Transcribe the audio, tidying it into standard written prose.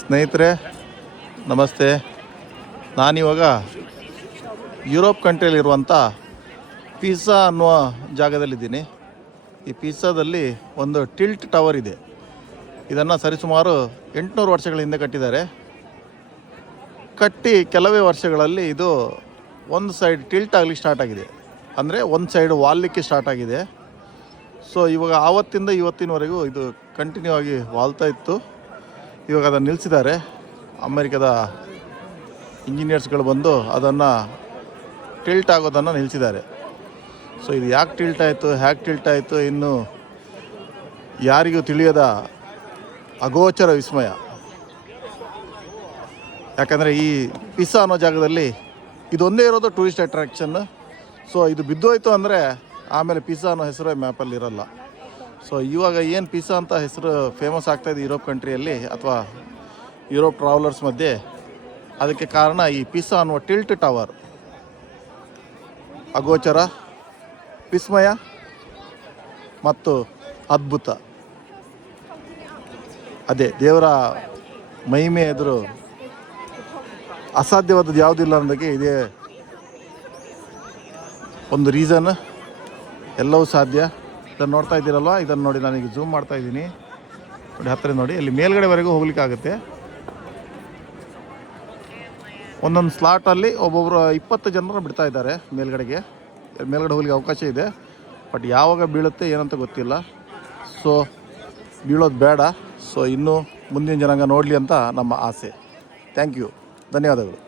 ಸ್ನೇಹಿತರೆ ನಮಸ್ತೆ. ನಾನಿವಾಗ ಯುರೋಪ್ ಕಂಟ್ರಿಯಲ್ಲಿರುವಂಥ ಪಿಸಾ ಅನ್ನುವ ಜಾಗದಲ್ಲಿದ್ದೀನಿ. ಈ ಪಿಸಾದಲ್ಲಿ ಒಂದು ಟಿಲ್ಟ್ ಟವರ್ ಇದೆ. ಇದನ್ನು ಸರಿಸುಮಾರು 800 ವರ್ಷಗಳ ಹಿಂದೆ ಕಟ್ಟಿದ್ದಾರೆ. ಕಟ್ಟಿ ಕೆಲವೇ ವರ್ಷಗಳಲ್ಲಿ ಇದು ಒಂದು ಸೈಡ್ ಟಿಲ್ಟ್ ಆಗಲಿಕ್ಕೆ ಸ್ಟಾರ್ಟ್ ಆಗಿದೆ. ಅಂದರೆ ಒಂದು ಸೈಡ್ ವಾಲಲಿಕ್ಕೆ ಸ್ಟಾರ್ಟ್ ಆಗಿದೆ. ಸೊ ಇವಾಗ ಆವತ್ತಿಂದ ಇವತ್ತಿನವರೆಗೂ ಇದು ಕಂಟಿನ್ಯೂ ಆಗಿ ವಾಲ್ತಾ ಇತ್ತು. ಇವಾಗ ಅದನ್ನು ನಿಲ್ಲಿಸಿದ್ದಾರೆ. ಅಮೆರಿಕದ ಇಂಜಿನಿಯರ್ಸ್ಗಳು ಬಂದು ಅದನ್ನು ಟಿಲ್ಟ್ ಆಗೋದನ್ನು ನಿಲ್ಲಿಸಿದ್ದಾರೆ. ಸೊ ಇದು ಯಾಕೆ ಟಿಲ್ಟ್ ಆಯಿತು, ಹ್ಯಾಕ್ ಟಿಲ್ಟ್ ಆಯಿತು, ಇನ್ನು ಯಾರಿಗೂ ತಿಳಿಯದ ಅಗೋಚರ ವಿಸ್ಮಯ. ಯಾಕಂದರೆ ಈ ಪಿಸಾ ಅನ್ನೋ ಜಾಗದಲ್ಲಿ ಇದೊಂದೇ ಇರೋದು ಟೂರಿಸ್ಟ್ ಅಟ್ರಾಕ್ಷನ್. ಸೊ ಇದು ಬಿದ್ದೋಯ್ತು ಅಂದರೆ ಆಮೇಲೆ ಪಿಸಾ ಅನ್ನೋ ಹೆಸರು ಮ್ಯಾಪಲ್ಲಿ ಇರಲ್ಲ. ಸೊ ಇವಾಗ ಏನು ಪಿಸಾ ಅಂತ ಹೆಸರು ಫೇಮಸ್ ಆಗ್ತಾಯಿದೆ ಯುರೋಪ್ ಕಂಟ್ರಿಯಲ್ಲಿ ಅಥವಾ ಯುರೋಪ್ ಟ್ರಾವೆಲರ್ಸ್ ಮಧ್ಯೆ, ಅದಕ್ಕೆ ಕಾರಣ ಈ ಪಿಸಾ ಅನ್ನುವ ಟಿಲ್ಟ್ ಟವರ್. ಅಗೋಚರ, ವಿಸ್ಮಯ ಮತ್ತು ಅದ್ಭುತ. ಅದೇ ದೇವರ ಮಹಿಮೆ ಎದುರು ಅಸಾಧ್ಯವಾದದ್ದು ಯಾವುದಿಲ್ಲ ಅನ್ನೋದಕ್ಕೆ ಇದೇ ಒಂದು ರೀಸನ್. ಎಲ್ಲವೂ ಸಾಧ್ಯ. ಇದನ್ನು ನೋಡ್ತಾ ಇದ್ದೀರಲ್ವ, ಇದನ್ನು ನೋಡಿ ನಾನೀಗ ಝೂಮ್ ಮಾಡ್ತಾ ಇದ್ದೀನಿ. ನೋಡಿ ಹತ್ತಿರ ನೋಡಿ, ಇಲ್ಲಿ ಮೇಲ್ಗಡೆವರೆಗೂ ಹೋಗ್ಲಿಕ್ಕಾಗುತ್ತೆ. ಒಂದೊಂದು ಸ್ಲಾಟಲ್ಲಿ ಒಬ್ಬೊಬ್ಬರು 20 ಜನರು ಬಿಡ್ತಾ ಇದ್ದಾರೆ ಮೇಲ್ಗಡೆ ಹೋಗ್ಲಿಕ್ಕೆ ಅವಕಾಶ ಇದೆ. ಬಟ್ ಯಾವಾಗ ಬೀಳುತ್ತೆ ಏನಂತ ಗೊತ್ತಿಲ್ಲ. ಸೊ ಬೀಳೋದು ಬೇಡ. ಸೊ ಇನ್ನೂ ಮುಂದಿನ ಜನಾಂಗ ನೋಡಲಿ ಅಂತ ನಮ್ಮ ಆಸೆ. ಥ್ಯಾಂಕ್ ಯು, ಧನ್ಯವಾದಗಳು.